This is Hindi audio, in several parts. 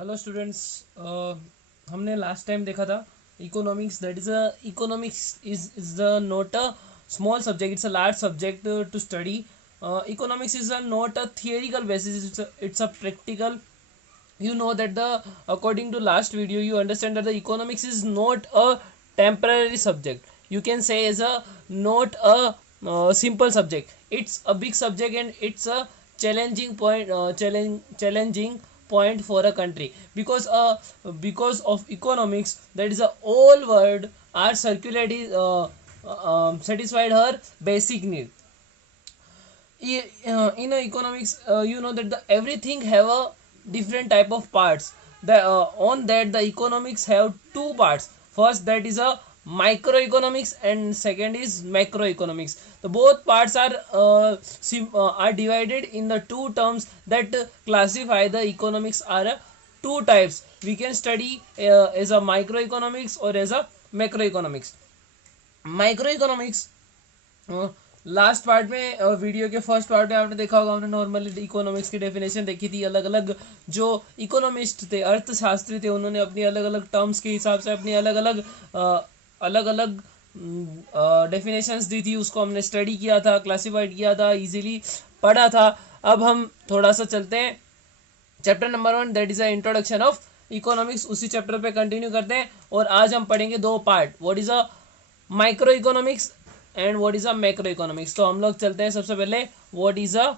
हेलो स्टूडेंट्स, हमने लास्ट टाइम देखा था economics. That is a economics is the not a small subject, it's a large subject to study. Economics is a not a theoretical basis, it's a practical. You know that the according to last video you understand that the economics is not a temporary subject. You can say is a not a simple subject. It's a big subject and it's a challenging point, challenging point for a country, because of economics, that is a whole world are circulating, satisfied her basic need. In economics, you know that the everything have a different type of parts. The on that the economics have two parts. First, that is a microeconomics, and second is macroeconomics. The both parts are divided in the two terms that classify the economics are two types. We can study as a microeconomics or as a macroeconomics. Microeconomics, last part में, वीडियो के फर्स्ट पार्ट में आपने देखा होगा, हमने नॉर्मली इकोनॉमिक्स की डेफिनेशन देखी थी. अलग अलग जो इकोनॉमिस्ट थे, अर्थशास्त्री थे, उन्होंने अपनी अलग अलग टर्म्स के हिसाब से अपनी अलग अलग डेफिनेशंस दी थी. उसको हमने स्टडी किया था, क्लासिफाइड किया था, इजीली पढ़ा था. अब हम थोड़ा सा चलते हैं chapter number 1, that is a introduction of economics. उसी चैप्टर पे कंटिन्यू करते हैं और आज हम पढ़ेंगे दो part, what is a micro economics and what is a macro economics. तो हम लोग चलते हैं सबसे पहले what is a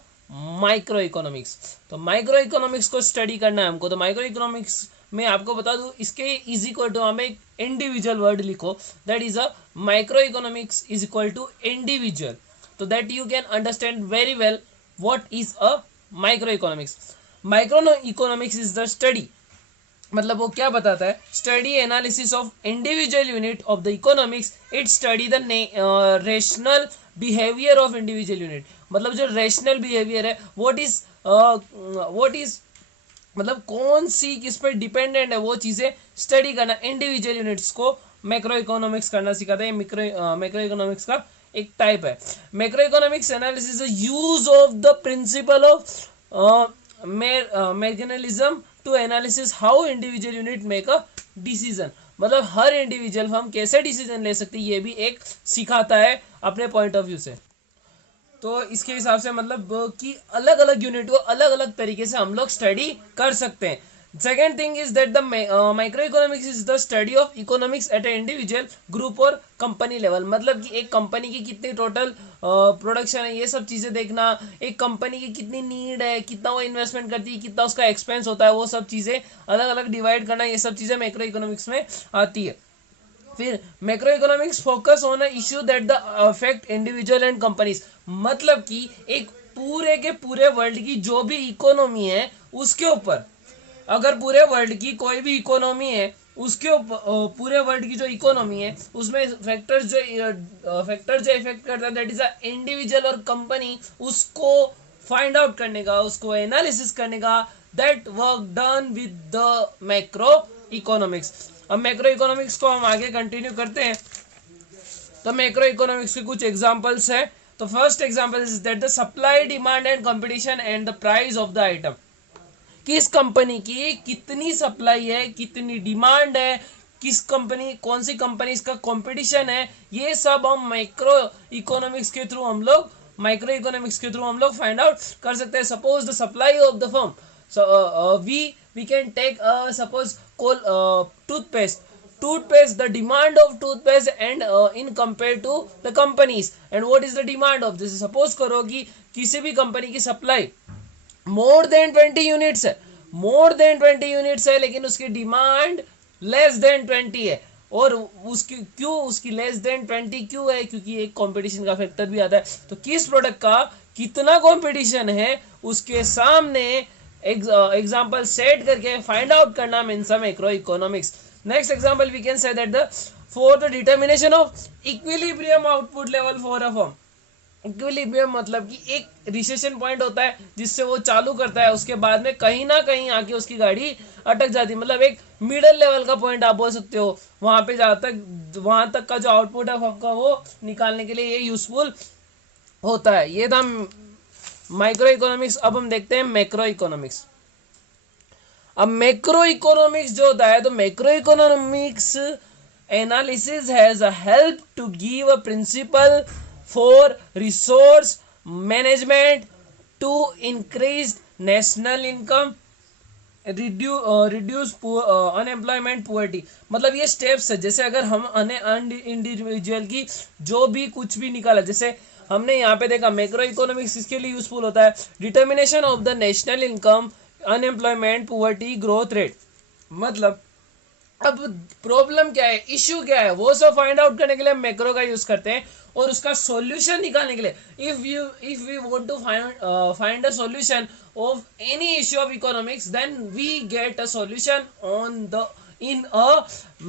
micro economics. तो माइक्रो इकोनॉमिक्स को स्टडी करना है हमको. तो माइक्रो इकोनॉमिक्स में आपको बता दूं, इसके इज इक्वल टू, हमें एक इंडिविजुअल वर्ड लिखो, that is a micro economics is equal to individual. तो that you can understand very well what is a micro economics. Micro economics is the study, मतलब वो क्या बताता है, study analysis of individual unit of the economics. It study the rational behaviour of individual unit. मतलब जो रेशनल बिहेवियर है, व्हाट इज मतलब कौन सी किस पर डिपेंडेंट है, वो चीज़ें स्टडी करना. इंडिविजुअल यूनिट्स को मैक्रो इकोनॉमिक्स करना सिखाता है. मैक्रो इकोनॉमिक्स का एक टाइप है. Macro economics analysis use of the principle of mechanism to analysis how individual unit make a decision. मतलब हर इंडिविजुअल हम कैसे डिसीजन ले सकते हैं, ये भी एक सिखाता है अपने पॉइंट ऑफ व्यू से. तो इसके हिसाब से मतलब कि अलग अलग यूनिट को अलग अलग तरीके से हम लोग स्टडी कर सकते हैं. Second thing is that the micro economics is the study of economics eight A individual, group और कंपनी लेवल. मतलब कि एक कंपनी की कितनी टोटल प्रोडक्शन है, ये सब चीज़ें देखना. एक कंपनी की कितनी नीड है, कितना वो इन्वेस्टमेंट करती है, कितना उसका एक्सपेंस होता है, वो सब चीज़ें अलग अलग डिवाइड करना. ये सब चीज़ें मैक्रो इकोनॉमिक्स में आती है. फिर macro economics focus on issue that the affect individual and companies. मतलब कि एक पूरे के पूरे वर्ल्ड की जो भी इकोनॉमी है उसके ऊपर, अगर पूरे वर्ल्ड की कोई भी इकोनॉमी है, उसके ऊपर पूरे वर्ल्ड की जो इकोनॉमी है उसमें फैक्टर्स जो इफेक्ट करता है, दैट इज अ इंडिविजुअल और कंपनी, उसको फाइंड आउट करने का, उसको एनालिसिस करने का, that work done with the macro economics. अब मैक्रो इकोनॉमिक्स को हम आगे कंटिन्यू करते हैं. तो मैक्रो इकोनॉमिक्स के कुछ एग्जांपल्स है. तो first example is that the supply, demand and competition and the price of the item. किस कंपनी की कितनी सप्लाई है, कितनी डिमांड है, किस कंपनी, कौन सी कंपनी का कंपटीशन है, ये सब हम माइक्रो इकोनॉमिक्स के थ्रू हम लोग फाइंड आउट कर सकते हैं. Suppose the supply of the firm. So we can take suppose toothpaste, the demand of toothpaste and in compared to the companies, and what is the demand of this. suppose करो कि किसी भी कंपनी की सप्लाई मोर देन 20 यूनिट्स है, लेकिन उसकी डिमांड लेस देन 20 है. और उसकी लेस देन 20 क्यों है, क्योंकि एक कंपटीशन का फैक्टर भी आता है. तो किस प्रोडक्ट का कितना कंपटीशन है उसके सामने एग्जाम्पल सेट करके फाइंड आउट करना means macro economics. Next example we can say that the for the determination of equilibrium output level for a firm. Equilibrium मतलब कि एक रिसेशन पॉइंट होता है जिससे वो चालू करता है, उसके बाद में कहीं ना कहीं आके उसकी गाड़ी अटक जाती है. मतलब एक मिडल लेवल का पॉइंट आप बोल सकते हो. वहां तक का जो आउटपुट है फर्म का, वो निकालने के लिए ये यूजफुल होता है. ये था माइक्रो इकोनॉमिक्स. अब हम देखते हैं मैक्रो इकोनॉमिक्स. अब मैक्रो इकोनॉमिक्स जो होता है, तो macro economics analysis has a help to give a principle for resource management to increase national income, reduce unemployment poverty. मतलब ये स्टेप्स है, जैसे अगर हम इंडिविजुअल की जो भी कुछ भी निकाला, जैसे हमने यहाँ पे देखा मैक्रो इकोनॉमिक्स इसके लिए यूजफुल होता है, determination of the national income, unemployment, poverty, growth rate. मतलब अब प्रॉब्लम क्या है, इश्यू क्या है, वो सब फाइंड आउट करने के लिए हम मैक्रो का यूज करते हैं, और उसका सॉल्यूशन निकालने के लिए if we want to find a solution of any issue of economics, then we get a solution on the in a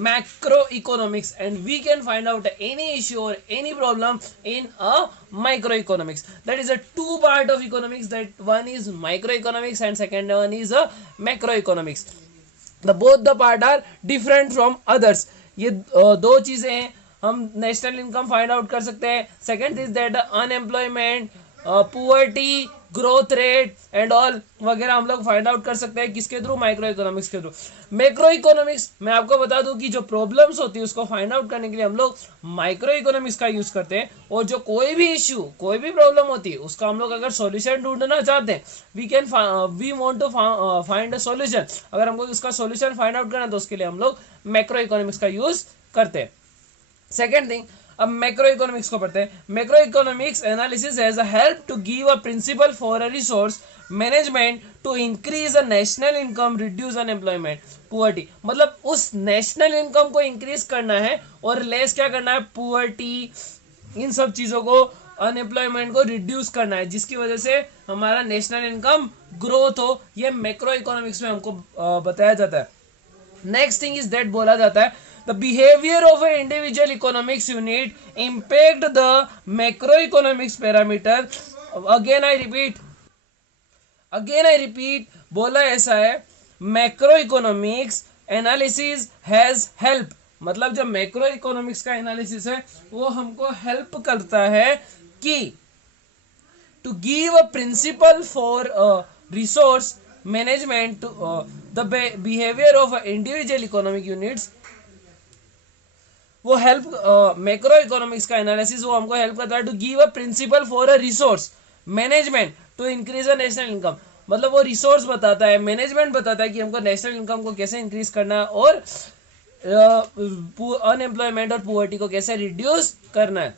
macroeconomics, and we can find out any issue or any problem in a microeconomics. That is a two part of economics, that one is microeconomics and second one is a macroeconomics. The both the part are different from others. ये दो चीजें हैं, हम नेशनल इनकम फाइंड आउट कर सकते हैं, second is that unemployment, poverty, growth rate and all वगैरह हम लोग फाइंड आउट कर सकते हैं किसके थ्रू, माइक्रो इकोनॉमिक्स के थ्रू। मैक्रो इकोनॉमिक्स मैं आपको बता दूं कि जो प्रॉब्लम्स होती है उसको फाइंड आउट करने के लिए हम लोग माइक्रो इकोनॉमिक्स का यूज करते हैं, और जो कोई भी इश्यू कोई भी प्रॉब्लम होती है उसका हम लोग अगर सॉल्यूशन ढूंढना चाहते हैं, we want to find a solution, अगर हमको उसका सॉल्यूशन फाइंड आउट करना है तो उसके लिए हम लोग मैक्रो इकोनॉमिक्स का यूज करते हैं। सेकेंड थिंग, अब मैक्रो इकोनॉमिक्स को पढ़ते हैं। Macro economics analysis has a help to give a principle for a resource management to increase a national income, reduce unemployment, poverty. मतलब उस नेशनल इनकम को इंक्रीज करना है और लेस क्या करना है, पुअर्टी, इन सब चीजों को, अनएम्प्लॉयमेंट को रिड्यूस करना है, जिसकी वजह से हमारा नेशनल इनकम ग्रोथ हो। ये मैक्रो इकोनॉमिक्स में हमको बताया जाता है। नेक्स्ट थिंग इज दैट बोला जाता है the behavior of an individual economics unit impact the macroeconomics parameter. again I repeat बोला ऐसा है, macro economics analysis has help, मतलब जब मैक्रो इकोनॉमिक्स का एनालिसिस है वो हमको हेल्प करता है कि to give a principle for resource management to the behaviour of individual economic units. वो हेल्प मैक्रो इकोनॉमिक्स का एनालिसिस वो हमको हेल्प करता है to give a principle for a resource management to increase a national income. मतलब वो रिसोर्स बताता है, मैनेजमेंट बताता है कि हमको नेशनल इनकम को कैसे इंक्रीज करना है और अनएम्प्लॉयमेंट और पुअर्टी को कैसे रिड्यूस करना है।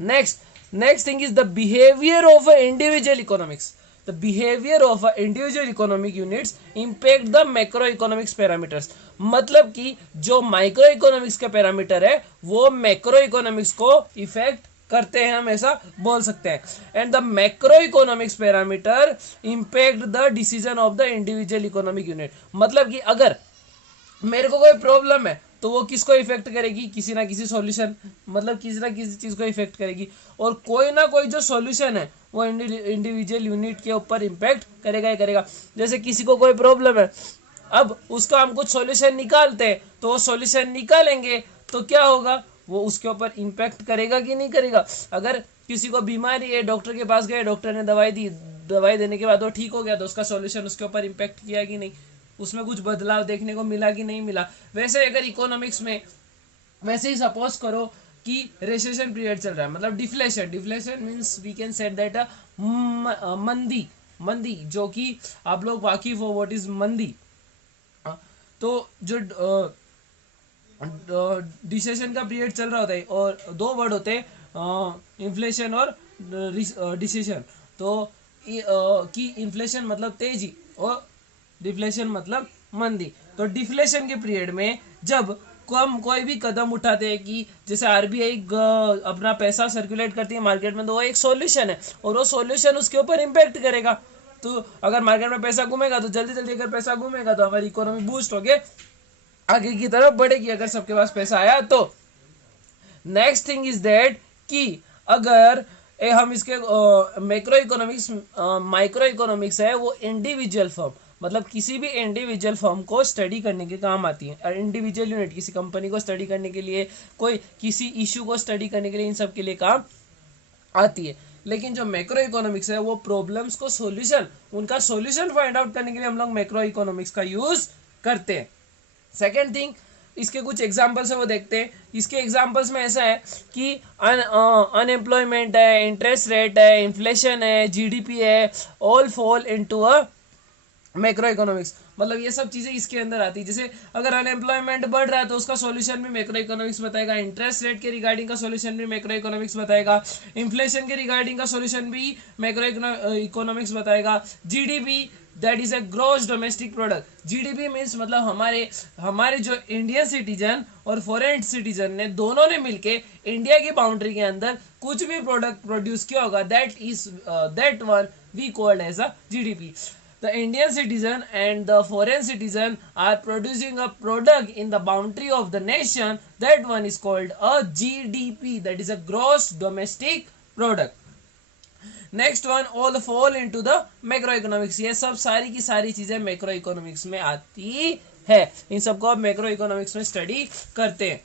Next thing is the behaviour of a individual economics. The behavior of individual economic units impact the macroeconomics parameters। मतलब कि जो माइक्रो इकोनॉमिक्स के पैरामीटर है वो मैक्रो इकोनॉमिक्स को इफेक्ट करते हैं, हम ऐसा बोल सकते हैं। And the macro economics parameter impact the decision of the individual economic unit. मतलब कि अगर मेरे को कोई प्रॉब्लम है तो वो किसको इफेक्ट करेगी, किसी ना किसी सॉल्यूशन, मतलब किसी ना किसी चीज को इफेक्ट करेगी, और कोई ना कोई जो सॉल्यूशन है वो इंडिविजुअल यूनिट के ऊपर इम्पैक्ट करेगा ही करेगा। जैसे किसी को कोई प्रॉब्लम है, अब उसका हम कुछ सॉल्यूशन निकालते हैं, तो वो सॉल्यूशन निकालेंगे तो क्या होगा, वो उसके ऊपर इम्पैक्ट करेगा कि नहीं करेगा। अगर किसी को बीमारी है, डॉक्टर के पास गए, डॉक्टर ने दवाई दी, दवाई देने के बाद वो ठीक हो गया, तो उसका सॉल्यूशन उसके ऊपर इम्पैक्ट किया कि नहीं, उसमें कुछ बदलाव देखने को मिला कि नहीं मिला। वैसे अगर इकोनॉमिक्स में वैसे ही सपोज करो कि रिसेशन पीरियड चल रहा है, मतलब deflation means we can said that मंदी, जो कि आप लोग वाकिफ हो व्हाट इज मंदी। तो जो डिसेशन का पीरियड चल रहा होता है और दो वर्ड होते हैं इन्फ्लेशन और डिसेशन। तो कि इन्फ्लेशन मतलब तेजी और डिफ्लेशन मतलब मंदी। तो डिफ्लेशन के पीरियड में जब हम कोई भी कदम उठाते हैं कि जैसे आरबीआई अपना पैसा सर्कुलेट करती है मार्केट में, तो वो एक सॉल्यूशन है और वो सॉल्यूशन उसके ऊपर इम्पैक्ट करेगा। तो अगर मार्केट में पैसा घूमेगा तो जल्दी जल्दी अगर पैसा घूमेगा तो हमारी इकोनॉमी बूस्ट होके आगे की तरफ बढ़ेगी, अगर सबके पास पैसा आया तो। नेक्स्ट थिंग इज दैट कि अगर हम इसके माइक्रो इकोनॉमिक्स है वो इंडिविजुअल फर्म, मतलब किसी भी इंडिविजुअल फर्म को स्टडी करने के काम आती है। इंडिविजुअल यूनिट किसी कंपनी को स्टडी करने के लिए, कोई किसी इशू को स्टडी करने के लिए, इन सब के लिए काम आती है। लेकिन जो मैक्रो इकोनॉमिक्स है वो प्रॉब्लम्स को सॉल्यूशन, उनका सॉल्यूशन फाइंड आउट करने के लिए हम लोग मैक्रो इकोनॉमिक्स का यूज करते हैं। सेकेंड थिंग, इसके कुछ एग्जाम्पल्स है वो देखते हैं। इसके एग्जाम्पल्स में ऐसा है कि अनएम्प्लॉयमेंट है, इंटरेस्ट रेट है, इन्फ्लेशन है, जीडीपी है, all fall into a macro economics. मतलब ये सब चीजें इसके अंदर आती है। जैसे अगर अनएम्प्लॉयमेंट बढ़ रहा है तो उसका सॉल्यूशन भी मैक्रो इकोनॉमिक्स बताएगा, इंटरेस्ट रेट के रिगार्डिंग का सॉल्यूशन भी मैक्रो इकोनॉमिक्स बताएगा, इन्फ्लेशन के रिगार्डिंग का सॉल्यूशन भी मैक्रो इकोनॉमिक्स बताएगा, GDP that is a gross domestic product. GDP means मतलब हमारे जो इंडियन सिटीजन और फॉरेन सिटीजन ने दोनों ने मिलके इंडिया की बाउंड्री के अंदर कुछ भी प्रोडक्ट प्रोड्यूस किया होगा, that one we called as a GDP. The Indian citizen and the foreign citizen are producing a product in the boundary of the nation. That one is called a GDP. That is a gross domestic product. Next one, all fall into the macroeconomics. ये सब सारी की सारी चीजें मैक्रो इकोनॉमिक्स में आती है। इन सबको आप मैक्रो इकोनॉमिक्स में स्टडी करते हैं।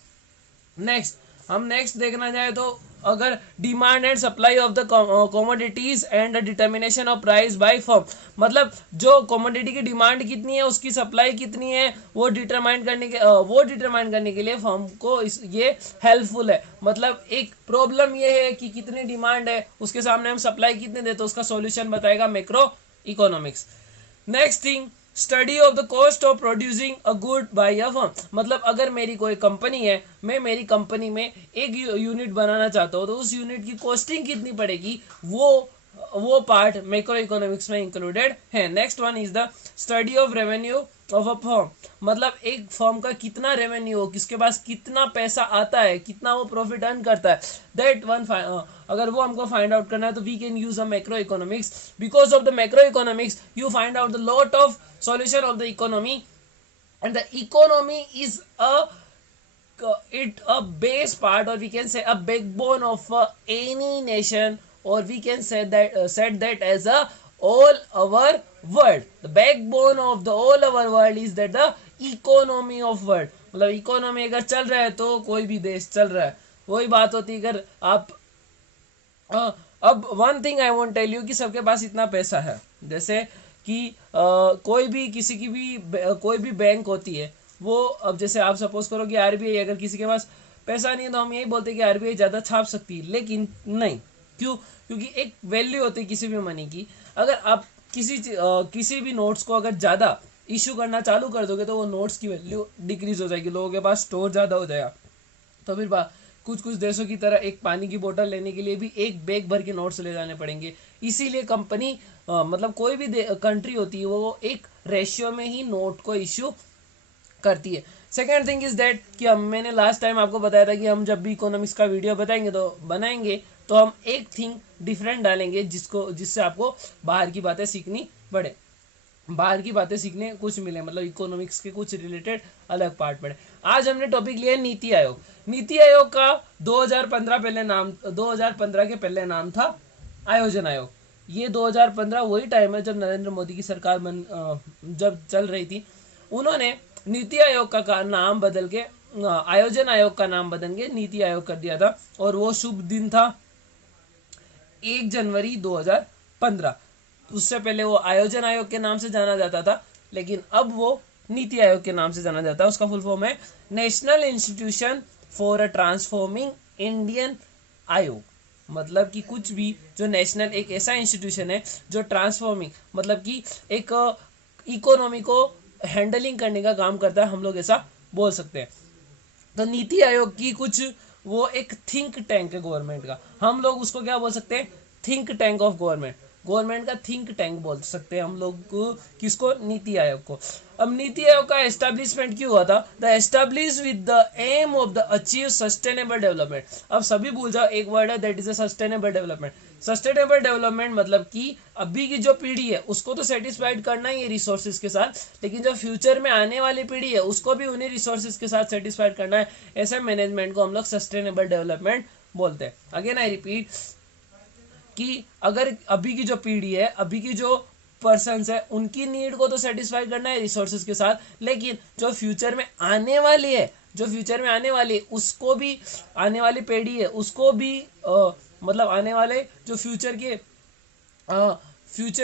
नेक्स्ट देखना जाए तो अगर demand and supply of the commodities and determination of price by firm, मतलब जो कमोडिटी की डिमांड कितनी है, उसकी सप्लाई कितनी है, वो डिटरमाइन करने के लिए फर्म को ये हेल्पफुल है। मतलब एक प्रॉब्लम ये है कि कितनी डिमांड है, उसके सामने हम सप्लाई कितने देते, तो उसका सॉल्यूशन बताएगा macro economics. Next thing, study of the cost of producing a good by a firm. मतलब अगर मेरी कोई कंपनी है, मैं मेरी कंपनी में एक यूनिट बनाना चाहता हूँ, तो उस यूनिट की कॉस्टिंग कितनी पड़ेगी, वो पार्ट मैक्रो इकोनॉमिक्स में इंक्लूडेड है। Next one is the study of revenue of a firm. मतलब एक फर्म का कितना रेवेन्यू हो, किसके पास कितना पैसा आता है, कितना वो प्रॉफिट अर्न करता है, दैट वन अगर वो हमको फाइंड आउट करना है तो we can use a macro economics. Because of the macro economics you find out the lot of solution of the economy, and the economy is a base part, or we can say a backbone of any nation, or we can say that as a all our world. The backbone of the all our world is that the economy of world. मतलब इकोनॉमी अगर चल रहा है तो कोई भी देश चल रहा है। वही बात होती है अगर आप अब one thing I want tell you कि सबके पास इतना पैसा है, जैसे कि कोई भी बैंक होती है, वो अब जैसे आप सपोज करो कि आरबीआई, अगर किसी के पास पैसा नहीं है तो हम यही बोलते हैं कि आरबीआई ज़्यादा छाप सकती है, लेकिन नहीं। क्यों? क्योंकि एक वैल्यू होती है किसी भी मनी की। अगर आप किसी भी नोट्स को अगर ज़्यादा इशू करना चालू कर दोगे तो वो नोट्स की वैल्यू डिक्रीज हो जाएगी, लोगों के पास स्टोर ज़्यादा हो जाएगा। तो फिर कुछ देशों की तरह एक पानी की बोतल लेने के लिए भी एक बैग भर के नोट्स ले जाने पड़ेंगे। इसीलिए कंपनी मतलब कोई भी कंट्री होती है वो एक रेशियो में ही नोट को इश्यू करती है। सेकेंड थिंग इज दैट कि मैंने लास्ट टाइम आपको बताया था कि हम जब भी इकोनॉमिक्स का वीडियो बनाएंगे तो हम एक थिंग डिफरेंट डालेंगे जिससे आपको बाहर की बातें सीखनी पड़े, बाहर की बातें सीखने कुछ मिले, मतलब इकोनॉमिक्स के कुछ रिलेटेड अलग पार्ट पड़े। आज हमने टॉपिक लिया नीति आयोग। नीति आयोग का 2015 के पहले नाम था आयोजन आयोग। ये 2015 वही टाइम है जब नरेंद्र मोदी की सरकार जब चल रही थी। उन्होंने नीति आयोग का नाम बदल के आयोजन आयोग का नाम बदल के नीति आयोग कर दिया था, और वो शुभ दिन था 1 जनवरी 2015। उससे पहले वो आयोजन आयोग के नाम से जाना जाता था, लेकिन अब वो नीति आयोग के नाम से जाना जाता है। उसका फुल फॉर्म है national institution for a transforming Indian आयोग। मतलब कि कुछ भी जो नेशनल, एक ऐसा इंस्टीट्यूशन है जो ट्रांसफॉर्मिंग, मतलब कि एक इकोनॉमी को हैंडलिंग करने का काम करता है, हम लोग ऐसा बोल सकते हैं। तो नीति आयोग की वो एक थिंक टैंक है गवर्नमेंट का। हम लोग उसको क्या बोल सकते हैं? थिंक टैंक ऑफ गवर्नमेंट का थिंक टैंक बोल सकते हैं हम लोग किसको? नीति आयोग को। अब नीति आयोग का एस्टेब्लिशमेंट क्यों हुआ था? The establish with the aim of the achieve sustainable development. अब सभी भूल जाओ, एक वर्ड है that is a sustainable development. Sustainable development मतलब कि अभी की जो पीढ़ी है उसको तो सेटिस्फाइड करना ही है रिसोर्सेज के साथ, लेकिन जो फ्यूचर में आने वाली पीढ़ी है उसको भी उन्हीं रिसोर्सेज के साथ सेटिस्फाइड करना है। ऐसे मैनेजमेंट को हम लोग सस्टेनेबल डेवलपमेंट बोलते हैं। अगेन आई रिपीट कि अगर अभी की जो पीढ़ी है, अभी की जो पर्सन्स है, उनकी नीड को तो सेटिस्फाई करना है रिसोर्सेज के साथ, लेकिन जो फ्यूचर में आने वाली है, उसको भी, आने वाली पीढ़ी है उसको भी मतलब आने वाले जो फ्यूचर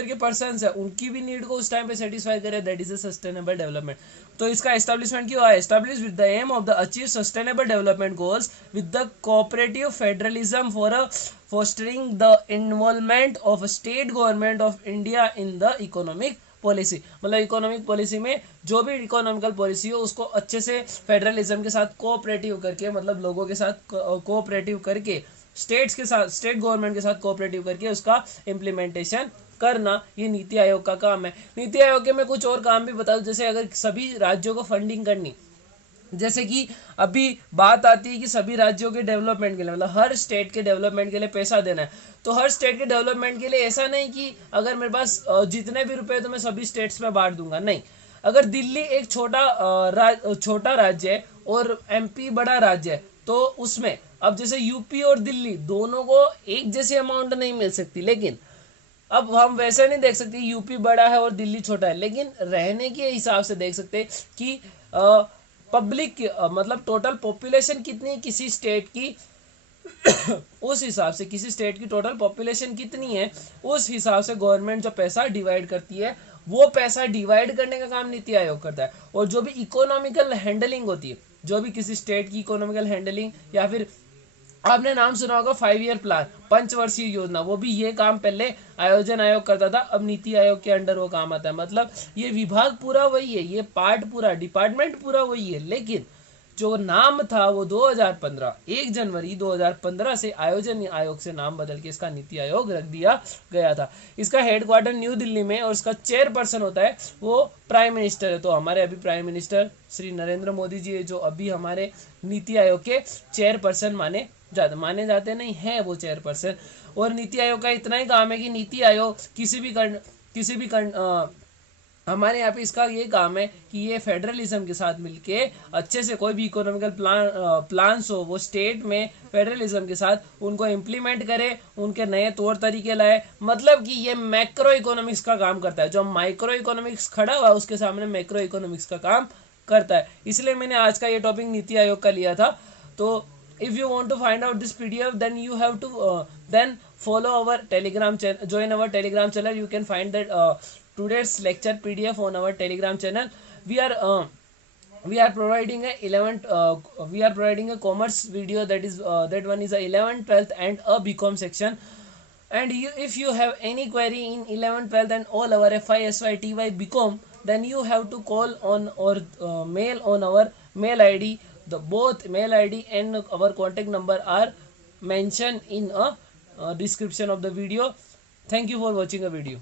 के पर्सन्स है उनकी भी नीड को उस टाइम पे सेटिस्फाई करे, that is a sustainable development. तो इसका एस्टेब्लिशमेंट क्यों आया? Establish with the aim of the achieve sustainable development goals with the cooperative federalism for a fostering the involvement of state government of India in the economic policy. मतलब इकोनॉमिक पॉलिसी में जो भी इकोनॉमिकल पॉलिसी हो उसको अच्छे से फेडरलिज्म के साथ कोऑपरेटिव करके, मतलब लोगों के साथ कोऑपरेटिव करके, स्टेट्स के साथ, स्टेट गवर्नमेंट के साथ कोऑपरेटिव करके उसका इम्प्लीमेंटेशन करना, ये नीति आयोग का काम है। नीति आयोग के मैं कुछ और काम भी बता दूं, जैसे अगर सभी राज्यों को फंडिंग करनी, जैसे कि अभी बात आती है कि सभी राज्यों के डेवलपमेंट के लिए, मतलब हर स्टेट के डेवलपमेंट के लिए पैसा देना है, तो हर स्टेट के डेवलपमेंट के लिए ऐसा नहीं कि अगर मेरे पास जितने भी रुपए तो मैं सभी स्टेट्स में बांट दूंगा, नहीं। अगर दिल्ली एक छोटा राज्य है और एमपी बड़ा राज्य है, तो उसमें अब जैसे यूपी और दिल्ली दोनों को एक जैसी अमाउंट नहीं मिल सकती, लेकिन अब हम वैसे नहीं देख सकते यूपी बड़ा है और दिल्ली छोटा है, लेकिन रहने के हिसाब से देख सकते कि पब्लिक मतलब टोटल पॉपुलेशन कितनी है किसी स्टेट की उस हिसाब से, किसी स्टेट की टोटल पॉपुलेशन कितनी है उस हिसाब से गवर्नमेंट जो पैसा डिवाइड करती है, वो पैसा डिवाइड करने का काम नीति आयोग करता है। और जो भी इकोनॉमिकल हैंडलिंग होती है, जो भी किसी स्टेट की इकोनॉमिकल हैंडलिंग, या फिर आपने नाम सुना होगा 5 ईयर प्लान, पंचवर्षीय योजना, वो भी ये काम पहले आयोजन आयोग करता था, अब नीति आयोग के अंडर वो काम आता है। मतलब ये विभाग पूरा वही है, ये पार्ट पूरा, डिपार्टमेंट पूरा वही है, लेकिन जो नाम था वो 2015 1 जनवरी 2015 से आयोजन आयोग से नाम बदल के इसका नीति आयोग रख दिया गया था। इसका हेडक्वार्टर न्यू दिल्ली में, और इसका चेयरपर्सन होता है वो प्राइम मिनिस्टर है। तो हमारे अभी प्राइम मिनिस्टर श्री नरेंद्र मोदी जी है जो अभी हमारे नीति आयोग के चेयरपर्सन माने जाते नहीं है वो चेयरपर्सन। और नीति आयोग का इतना ही काम है कि नीति आयोग हमारे यहाँ पे इसका ये काम है कि ये फेडरलिज्म के साथ मिलके अच्छे से कोई भी इकोनॉमिकल प्लान्स हो वो स्टेट में फेडरलिज्म के साथ उनको इम्प्लीमेंट करे, उनके नए तौर तरीके लाए। मतलब कि ये मैक्रो इकोनॉमिक्स का काम करता है, जो माइक्रो इकोनॉमिक्स खड़ा हुआ है उसके सामने मैक्रो इकोनॉमिक्स का काम करता है। इसलिए मैंने आज का ये टॉपिक नीति आयोग का लिया था। तो if you want to find out this PDF, then you have to then follow our telegram channel, join our telegram channel. You can find that today's lecture PDF on our telegram channel. We are providing a commerce video, that is that one is a 11th 12th and a BCom section. And if you have any query in 11th 12th and all our FI SY TY BCom, then you have to call on or mail on our mail ID. The both mail ID and our contact number are mentioned in a description of the video. Thank you for watching the video.